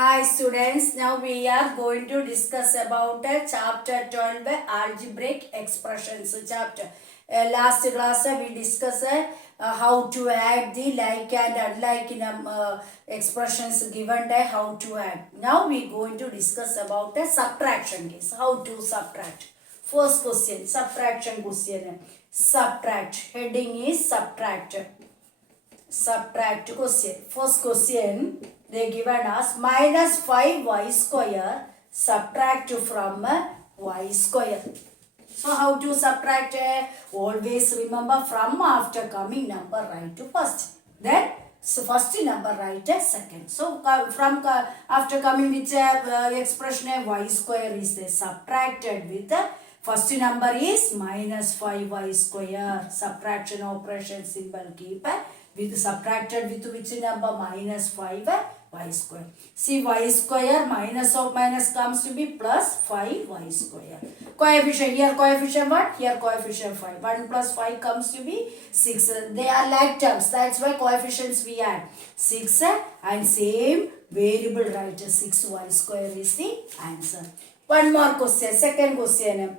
Hi students, now we are going to discuss about chapter 12 algebraic expressions chapter. Last class we discussed how to add the like and unlike expressions given how to add. Now we are going to discuss about subtraction case, how to subtract. First question, subtraction question. Subtract, heading is subtract. Subtract question. First question they given us minus 5y square subtract from y square. So how to subtract? Always remember from after coming number write to first. Then so first number write second. So from after coming which expression y square is subtracted with first number is minus 5y square. Subtraction operation symbol keep with subtracted with which number minus 5 y square. See y square minus of minus comes to be plus 5y square. Coefficient here coefficient what? Here coefficient 5. 1 plus 5 comes to be 6. They are like terms. That's why coefficients we add 6 and same variable right 6y square is the answer. One more question. Second question.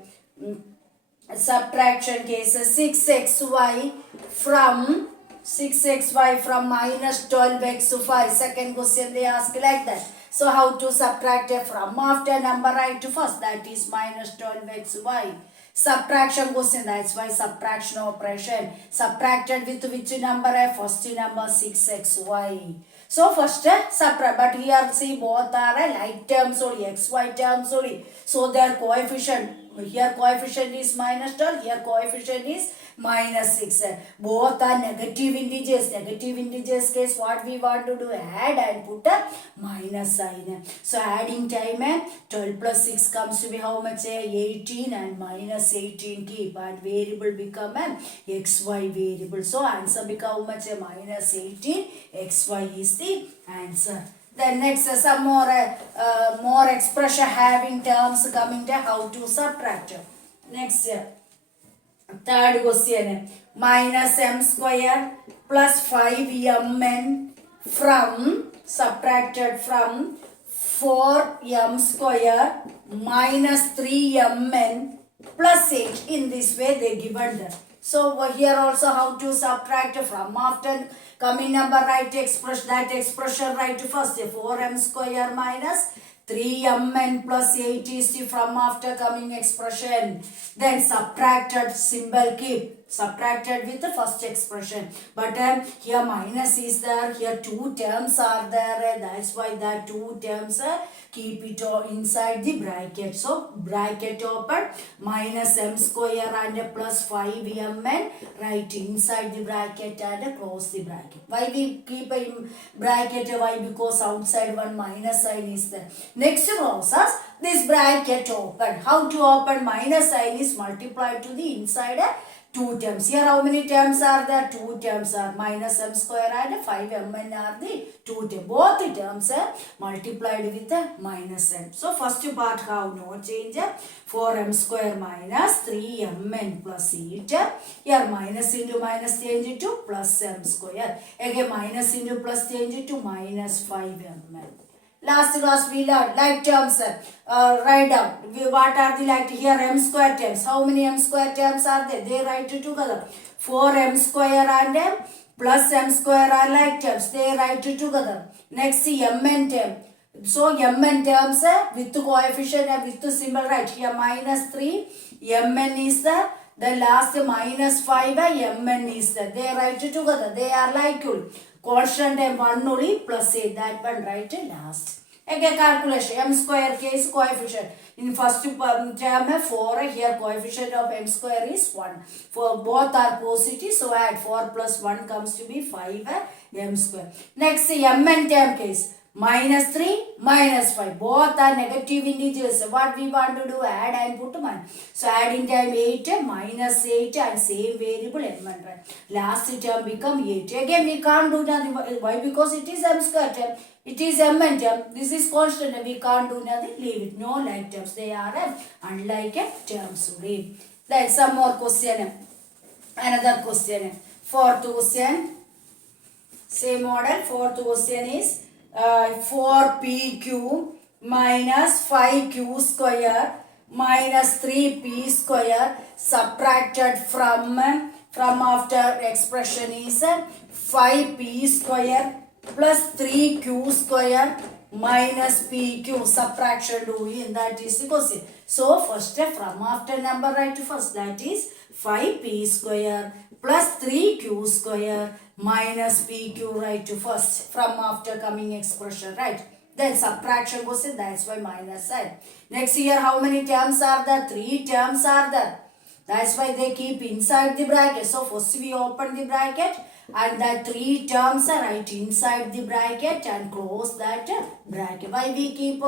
Subtraction case 6xy from 6xy from minus 12x to 5. Second question they ask like that. So how to subtract from after number right to first, that is minus 12xy. Subtraction question, that's why subtraction operation. Subtracted with which number? First number 6xy. So first subtract, but here see both are like terms only, xy terms only. So their coefficient, here coefficient is minus 12, here coefficient is minus 6. Both are negative integers. Negative integers case what we want to do? Add and put a minus sign. So adding time 12 plus 6 comes to be how much? 18 and minus 18 keep and variable become xy variable. So answer become how much? Minus 18. Xy is the answer. Then next some more expression having terms coming to how to subtract. Next third question, minus m square plus 5mn from subtracted from 4m square minus 3mn plus 8. In this way they given that. So here also how to subtract from after coming number right expression, that expression right first 4m square minus 3mn plus 8 is from after coming expression. Then subtracted symbol keep. Subtracted with the first expression. But here minus is there. Here two terms are there. That's why the two terms keep it inside the bracket. So bracket open minus m square and plus 5mn right inside the bracket and close the bracket. Why we keep in bracket? Why? Because outside one minus sign is there. Next process, this bracket open. How to open? Minus sign is multiplied to the inside two terms. Here how many terms are there? Two terms are minus m square and 5mn are the two terms. Both the terms are multiplied with minus m. So first part have no change. 4m square minus 3mn plus 8. Here minus into minus change to plus m square. Again minus into plus change to minus 5mn. Last class we learned like terms. Write down. What are the like here? M square terms. How many m square terms are there? They write together. 4m square and plus m square are like terms. They write together. Next mn term. So mn terms with coefficient and with the symbol right here minus 3. Mn is the last minus 5 mn is there. They write together. They are like constant and 1 only plus 8. That one right last. Again calculation. M square case coefficient. In first term 4. Here coefficient of m square is 1. For both are positive. So add 4 plus 1 comes to be 5 m square. Next mn term case. Minus 3, minus 5. Both are negative integers. What we want to do? Add and put 1. So adding time 8, minus 8 and same variable mn. Last term become 8. Again we can't do nothing. Why? Because it is m square term. It is mn term. This is constant. We can't do nothing. Leave it. No like terms. They are unlike terms. Then some more question. Another question. Fourth question. Same model. Fourth question is 4pq minus 5q square minus 3p square subtracted from after expression is 5p square plus 3q square minus pq subtraction doing, that is the question. So first from after number write first, that is 5p square plus 3q square minus pq write first from after coming expression, right? Then subtraction question, that's why minus sign. Next here how many terms are there? 3 terms are there. That's why they keep inside the bracket. So first we open the bracket and the 3 terms are right inside the bracket and close that bracket. Why we keep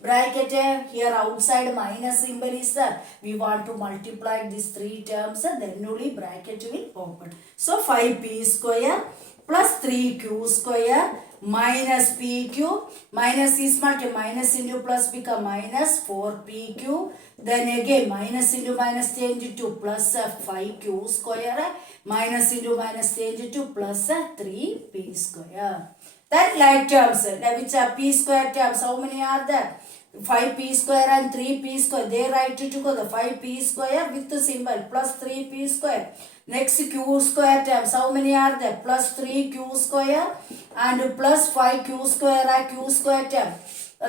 bracket here outside minus symbol is there? We want to multiply these 3 terms and then only bracket will open. So 5p square plus 3q square minus pq, minus is multi, minus into plus become minus 4pq, then again minus into minus change to plus 5q square, minus into minus change to plus 3p square. Then like terms, which are p square terms, how many are there? 5p square and 3p square, they write it together, 5p square with the symbol plus 3p square. Next q square terms, how many are there? Plus 3q square and plus 5q square are q square term.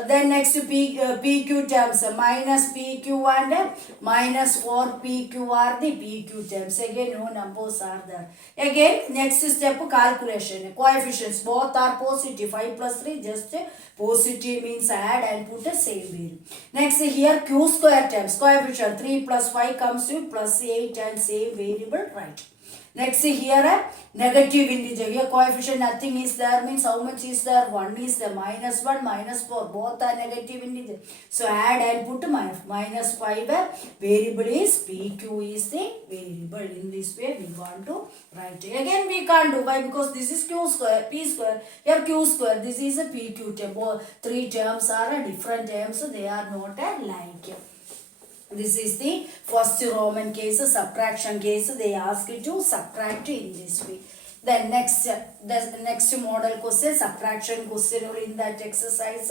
Then next PQ terms, minus PQ and minus 4PQ are the PQ terms. Again, no numbers are there. Again, next step calculation. Coefficients, both are positive. 5 plus 3, just positive means add and put a same value. Next here Q square terms, coefficient 3 plus 5 comes to plus 8 and same variable, right? Next here negative integer, here coefficient nothing is there means how much is there? 1 is there, minus 1, minus 4, both are negative integer. So add and put minus 5, variable is PQ is the variable. In this way we want to write. Again we can't do, why? Because this is Q square, P square, here Q square, this is a PQ term. Both 3 terms are different terms, so they are not alike. This is the first Roman case, subtraction case. They ask you to subtract in this way. Then next model question, subtraction question in that exercise.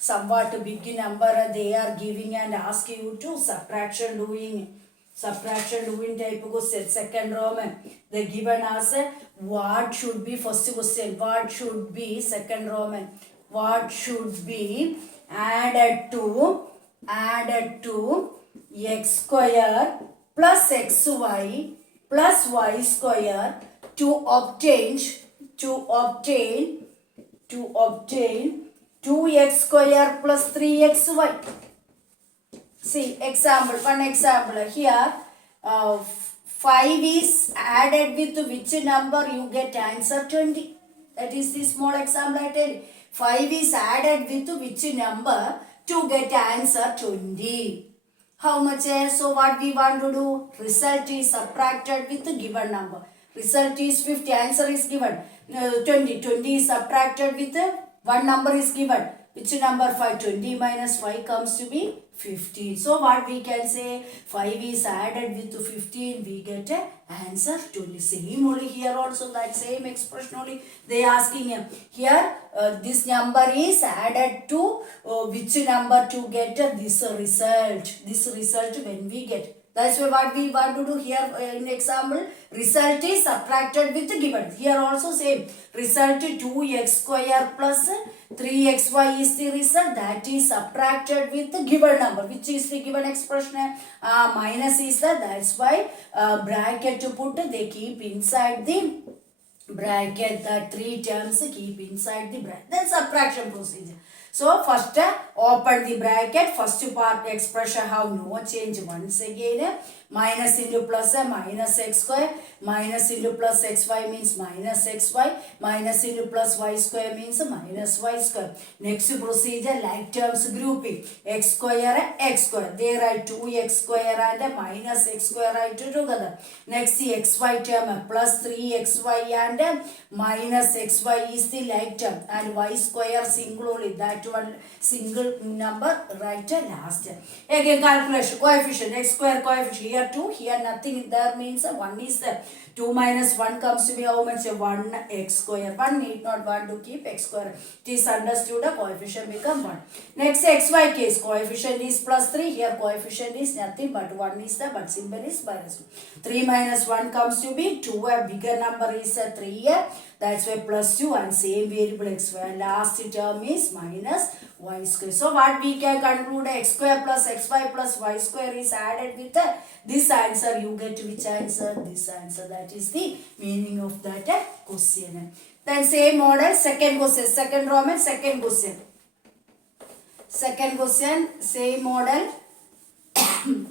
Somewhat big number they are giving and ask you to subtraction doing type question. Second Roman, they given us what should be first question. What should be second Roman? What should be added to x square plus xy plus y square to obtain 2x square plus 3xy. See example, one example here, 5 is added with which number, you get answer 20. That is the small example I tell you. 5 is added with which number to get answer 20. How much? So what we want to do? Result is subtracted with the given number. Result is 50. Answer is given 20. 20 is subtracted with one number is given. Which number? 5. 20 minus 5 comes to be 15. So what we can say? 5 is added with 15. We get answer 20. Same only here also, that same expression only they asking him. Here this number is added to which number to get this result. This result when we get. That's what we want to do here in example. Result is subtracted with given. Here also same. Result 2x square plus 3xy is the result. That is subtracted with the given number. Which is the given expression? Minus is that. That's why bracket to put, they keep inside the bracket. That 3 terms keep inside the bracket. Then subtraction procedure. So first open the bracket, first part expression have no change once again. Minus into plus minus x square, minus into plus xy means minus xy, minus into plus y square means minus y square. Next procedure like terms grouping, x square, they write 2x square and minus x square write together. Next the xy term plus 3xy and minus xy is the like term and y square singularly, that one single number write last. Again calculation, coefficient, x square coefficient. here 2, here nothing there means 1 is there. 2 minus 1 comes to be how much? 1x square. 1 need not want to keep x square. It is understood, a coefficient become 1. Next xy case, coefficient is plus 3. Here coefficient is nothing but 1 is there, but symbol is minus 1. 3 minus 1 comes to be 2. A bigger number is 3. That's why plus 2 and same variable xy. And last term is minus y square. So what we can conclude, x square plus xy plus y square is added with this answer. You get which answer? This answer. That is the meaning of that question. Then same model, second question, second Roman, second question. Second question, same model.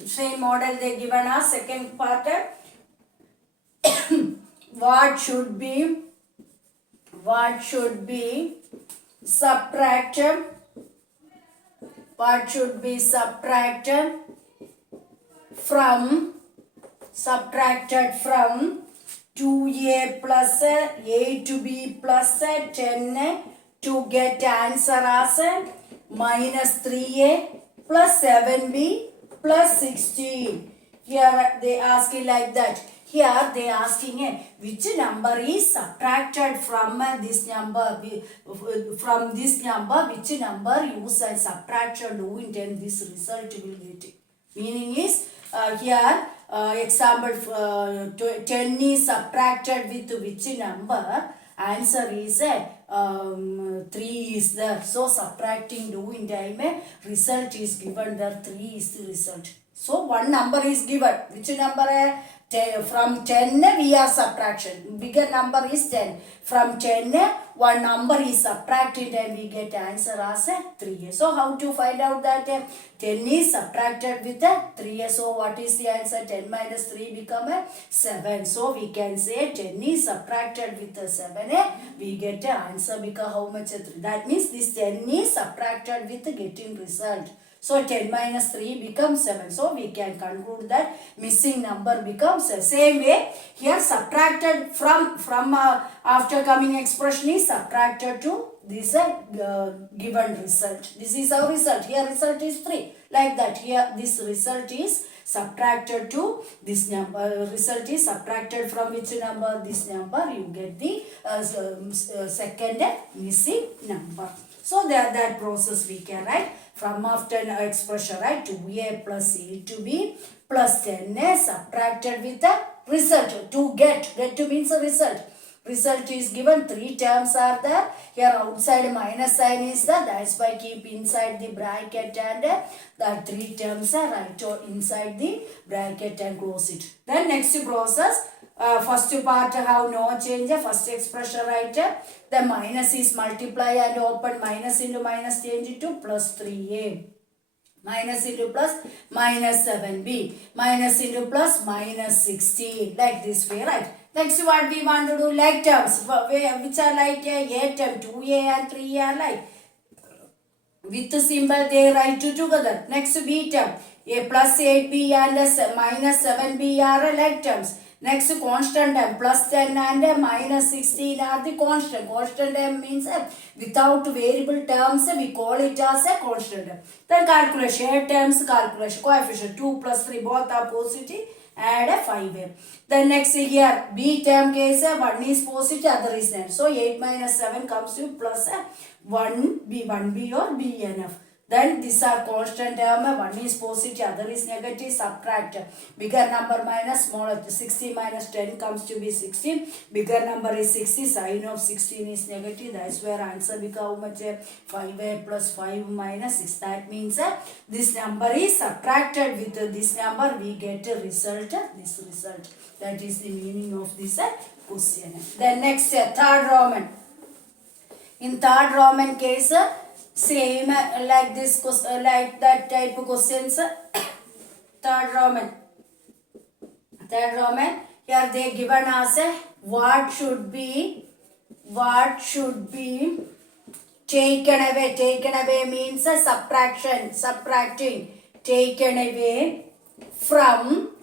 Same model they given us. Second part. What should be subtracted? What should be subtracted from 2a plus a to b plus 10 to get answer as minus 3a plus 7b plus 16. Here they asking like that. Here they asking which number is subtracted from this number, which number use and subtraction do in 10 this result will get. Meaning is here example 10 is subtracted with which number, answer is 3 is there. So subtracting do in time result is given there, 3 is the result. So one number is given. Which number? From 10 we are subtraction. Bigger number is 10. From 10 one number is subtracted and we get answer as 3. So how to find out that 10 is subtracted with 3? So what is the answer? 10 minus 3 become 7. So we can say 10 is subtracted with 7. We get answer become how much? 3. That means this 10 is subtracted with getting result. So 10 minus 3 becomes 7. So we can conclude that missing number becomes same way. Here subtracted from after coming expression is subtracted to this given result. This is our result. Here result is 3. Like that. Here this result is subtracted to this number. Result is subtracted from which number? This number. You get the second missing number. So that process we can write. From after expression, right? 2a plus a to b plus 10 subtracted with the result. To get to means a result. Result is given, 3 terms are there. Here outside minus sign is there. That's why keep inside the bracket and the 3 terms are right inside the bracket and close it. Then next process. First part have no change. First expression right. The minus is multiply and open. Minus into minus change it to plus 3a. Minus into plus minus 7b. Minus into plus minus 16. Like this way, right? Next what we want to do, like terms. Which are like a term. 2a and 3a are like. With the symbol they write together. Next b term. A plus 8b and minus 7b are like terms. Next constant term, plus 10 and minus 16 are the constant. Constant term means without variable terms we call it as a constant term. Then calculation, shared terms calculation, coefficient 2 plus 3 both are positive, add a 5. Then next here b term case 1 is positive, other is negative. So 8 minus 7 comes to plus 1b or bnf. Then these are constant term, 1 is positive, other is negative, subtract. Bigger number minus smaller, 60 minus 10 comes to be 16. Bigger number is 60, sign of 16 is negative. That's where answer becomes how much? 5a plus 5 minus 6. That means this number is subtracted with this number, we get a result, this result. That is the meaning of this question. Then next, third Roman. In third Roman case, same like this, like that type of questions. Third Roman. Here they given us what should be taken away. Taken away means subtraction. Subtracting. Taken away from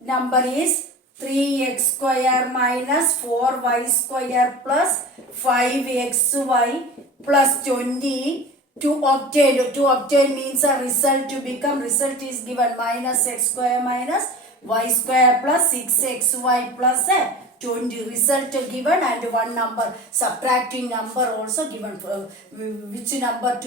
number is 3x square minus 4y square plus 5xy plus 20 to obtain means a result to become, result is given minus x square minus y square plus 6xy plus 20, result given, and one number, subtracting number also given. Which number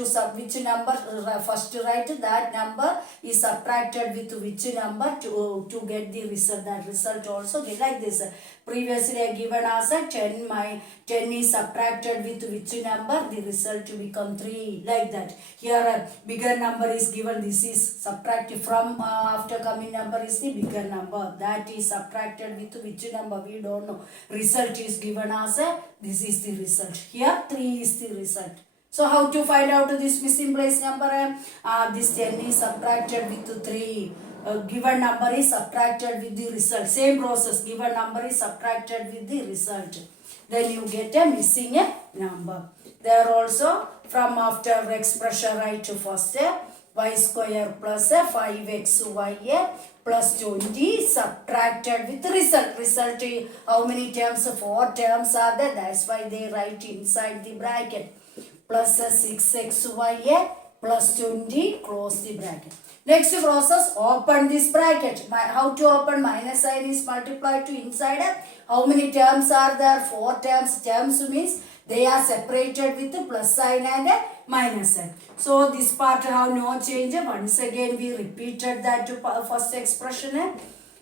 first write that number is subtracted with which number to get the result. That result also get like this. Previously given as a 10 is subtracted with which number, the result to become 3, like that. Here a bigger number is given, this is subtracted from after coming number is the bigger number, that is subtracted with which number we don't know. Result is given as a, this is the result. Here 3 is the result. So how to find out this missing place number? This 10 is subtracted with 3. Given number is subtracted with the result. Same process. Given number is subtracted with the result. Then you get a missing number. There also from after expression write to first y square plus 5xy plus 20 subtracted with result. Result how many terms? 4 terms are there. That's why they write inside the bracket. Plus 6xy plus 20, close the bracket. Next process, open this bracket. How to open? Minus sign is multiplied to inside. How many terms are there? 4 terms. Terms means they are separated with the plus sign and minus sign. So this part have no change. Once again we repeated that to first expression.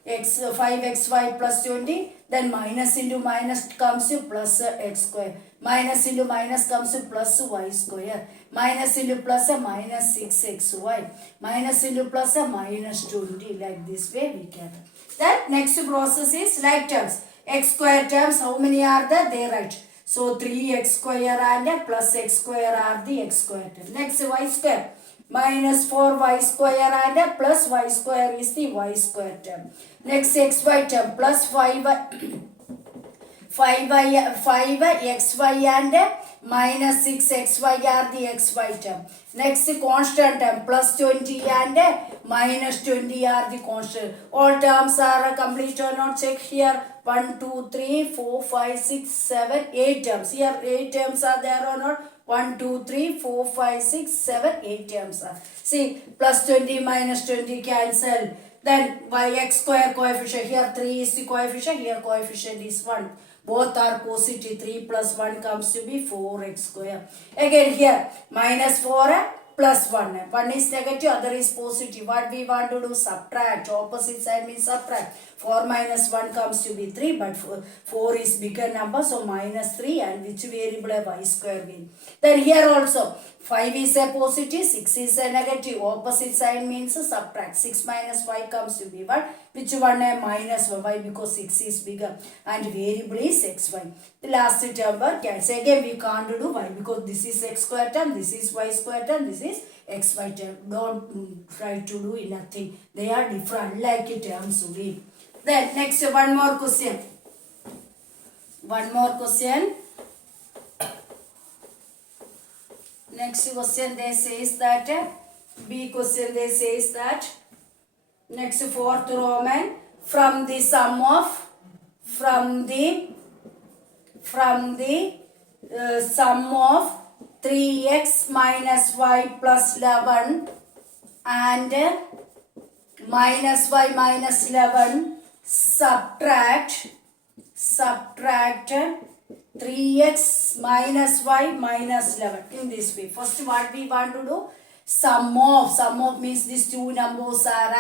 5xy plus 20, then minus into minus comes to plus x square, minus into minus comes to plus y square, minus into plus minus 6xy, minus into plus minus 20, like this way we can. Then next process is like terms. X square terms, how many are there? They write. So 3x square and plus x square are the x square term. Next y square. Minus 4y square and plus y square is the y square term. Next xy term plus 5xy and minus 6xy are the xy term. Next constant term plus 20 and minus 20 are the constant. All terms are complete or not? Check here. 1, 2, 3, 4, 5, 6, 7, 8 terms. Here 8 terms are there or not? 1, 2, 3, 4, 5, 6, 7, 8 terms are. See, plus 20 minus 20 cancel. Then y x square coefficient. Here 3 is the coefficient. Here coefficient is 1. Both are positive. 3 plus 1 comes to be 4x square. Again here minus 4 plus 1. One is negative, other is positive. What we want to do? Subtract. Opposite side means subtract. 4 minus 1 comes to be 3, but 4 is bigger number, so minus 3, and which variable a y square will. Then here also 5 is a positive, 6 is a negative. Opposite side means subtract. 6 minus 5 comes to be 1. Which one? A minus 1. Why? Because 6 is bigger and variable is xy. The last term cancel. Again we can't do y because this is x square term, this is y square term, this is xy term. Don't try to do nothing. They are different like terms only. Then next one more question. One more question. Next question they says that B question they says that next fourth Roman from the sum of sum of 3x minus y plus 11 and minus y minus 11 subtract 3x minus y minus 11 in this way. First what we want to do? Sum of means these two numbers are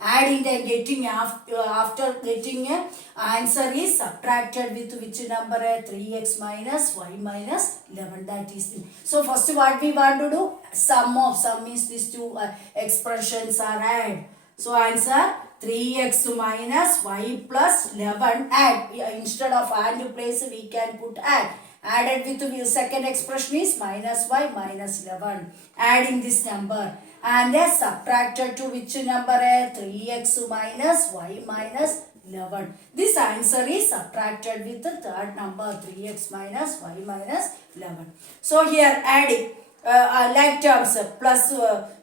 adding and getting after getting a answer is subtracted with which number? 3x minus y minus 11. That is the. So first what we want to do? Sum means these two expressions are add. So answer 3x minus y plus 11 add. Instead of and place we can put add. Added with the second expression is minus y minus 11. Adding this number. And subtracted to which number? 3x minus y minus 11. This answer is subtracted with the third number 3x minus y minus 11. So here adding like terms plus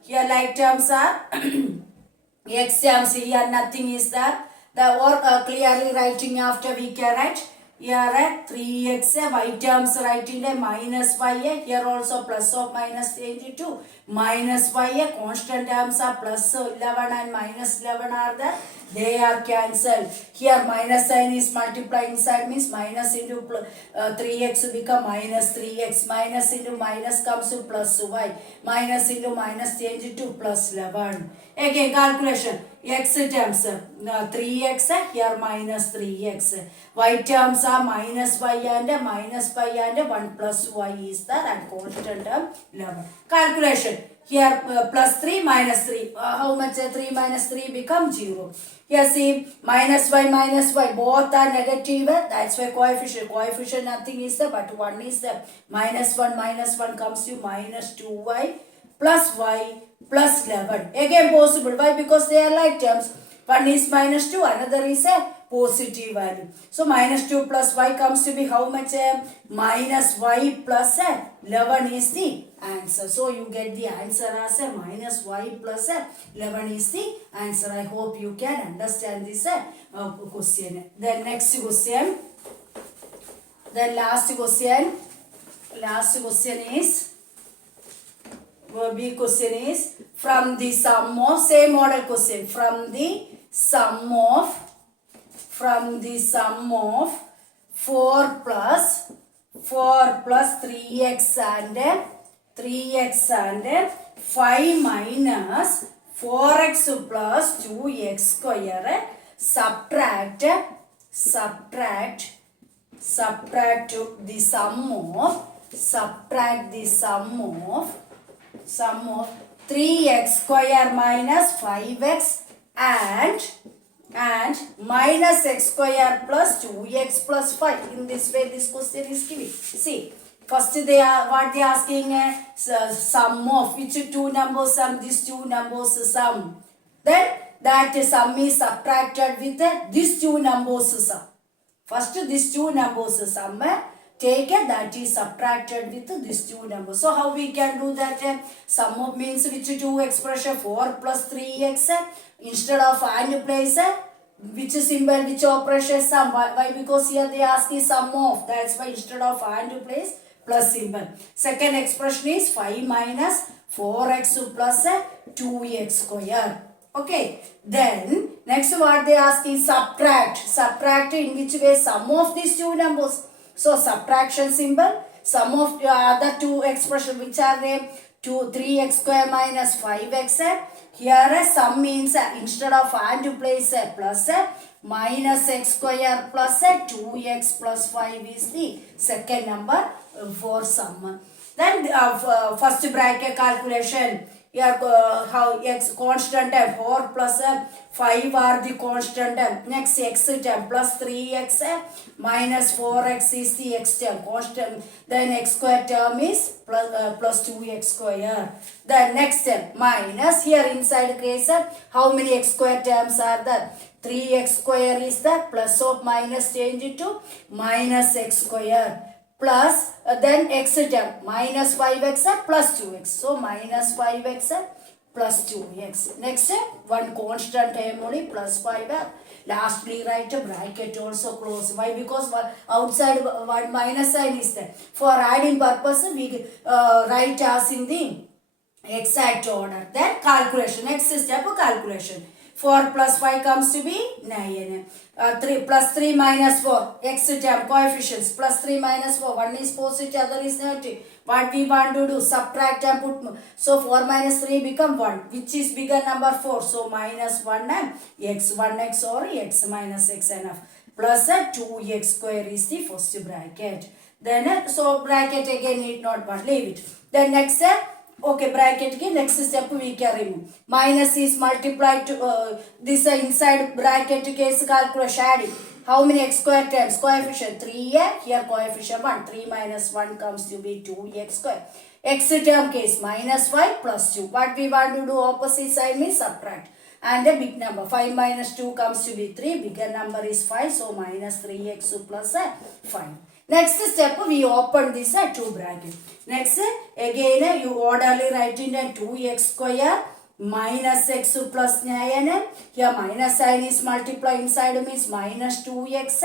here like terms are x terms here nothing is there. The or clearly writing after we can write Here 3x, y terms right in the minus y, here also plus of minus change to minus y, constant terms are plus 11 and minus 11 are there, they are cancelled. Here minus sign is multiplying side means minus into 3x become minus 3x, minus into minus comes to plus y, minus into minus change to plus 11. Again calculation, x terms 3x, here minus 3x, y terms are minus y and 1 plus y is there and constant term 11. Calculation, here plus 3 minus 3, how much 3 minus 3 become 0. Here see minus y both are negative, that's why coefficient nothing is there but 1 is there, minus 1 comes to minus 2y plus y plus 11. Again possible. Why? Because they are like terms. One is minus 2, another is a positive value. So minus 2 plus y comes to be how much? Minus y plus 11 is the answer. So you get the answer as a minus y plus 11 is the answer. I hope you can understand this question. Then next question. Then last question. Last question is, B question is from the sum of, same model question, from the sum of 4 plus 3x and 5 minus 4x plus 2x square, subtract the sum of 3x square minus 5x and minus x square plus 2x plus 5. In this way this question is given. See, first what they are asking, sum of which two numbers sum, these two numbers sum. Then that sum is subtracted with these two numbers sum. First these two numbers sum taken, that is subtracted with these two numbers. So how we can do that? Sum of means which two expression, 4 plus 3x, instead of and place which symbol, which operation sum. Why? Because here they ask is sum of, that's why instead of and place plus symbol. Second expression is 5 minus 4x plus 2x square. Okay, then next what they ask is subtract in which way? Sum of these two numbers. So subtraction symbol, sum of other two expression which are there, 3x square minus 5x. Here sum means instead of and to place plus minus x square plus 2x plus 5 is the second number for sum. Then first bracket calculation. Here how x constant term 4 plus 5 are the constant term. Next x term plus 3x minus 4x is the x term constant. Then x square term is plus 2x square. Then next term minus, here inside case how many x square terms are there? 3x square is the plus of minus change into minus x square. Plus then x term minus 5x plus 2x. So minus 5x plus 2x. Next one constant term only plus 5. Lastly write a bracket also close. Why? Because outside one minus sign is there. For adding purpose we write as in the exact order. Then calculation. Next step calculation. 4 plus 5 comes to be 9. 3 plus 3 minus 4. X term coefficients. Plus 3 minus 4. One is positive, other is negative. What we want to do? Subtract and put. So 4 minus 3 become 1. Which is bigger number 4? So minus 1 and x. 1x or x minus x enough. Plus 2x square is the first bracket. Then so bracket again need not but leave it. Then next okay, bracket ke next step we can remove. Minus is multiplied to this inside bracket case calculation adding. How many x square terms? Coefficient 3 here coefficient 1. 3 minus 1 comes to be 2x square. X term case minus 5 plus 2. What we want to do opposite side means subtract. And a big number 5 minus 2 comes to be 3. Bigger number is 5. So minus 3x plus 5. Next step we open this 2 bracket. Next again you orderly write in 2x square minus x plus 9. Here minus sign is multiply inside means minus 2x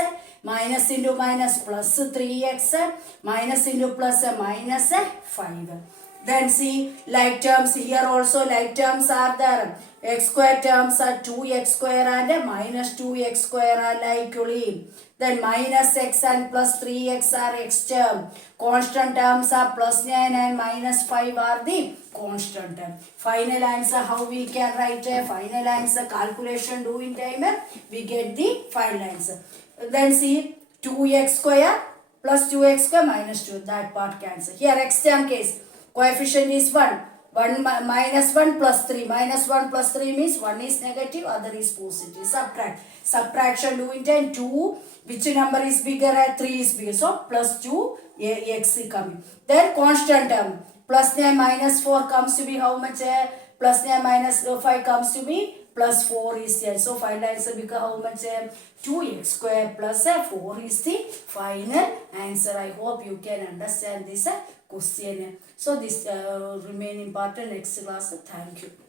minus into minus plus 3x, minus into plus minus 5. Then see, like terms here also, like terms are there. X square terms are 2x square and minus 2x square are likely. Then minus x and plus 3x are x term. Constant terms are plus 9 and minus 5 are the constant term. Final answer, how we can write a final answer, calculation do in time, we get the final answer. Then see, 2x square plus 2x square minus 2, that part cancel. Here x term case, coefficient is 1. 1 minus 1 plus 3. Minus 1 plus 3 means 1 is negative, other is positive. Subtract. Subtraction do in time 2. Which number is bigger? 3 is bigger. So plus 2 x coming. Then constant term. Plus 9 minus 4 comes to be how much? Plus 9 minus 5 comes to be plus 4 is there. So final answer become how much? 2x square plus 4 is the final answer. I hope you can understand this question. So this remain important next class. Thank you.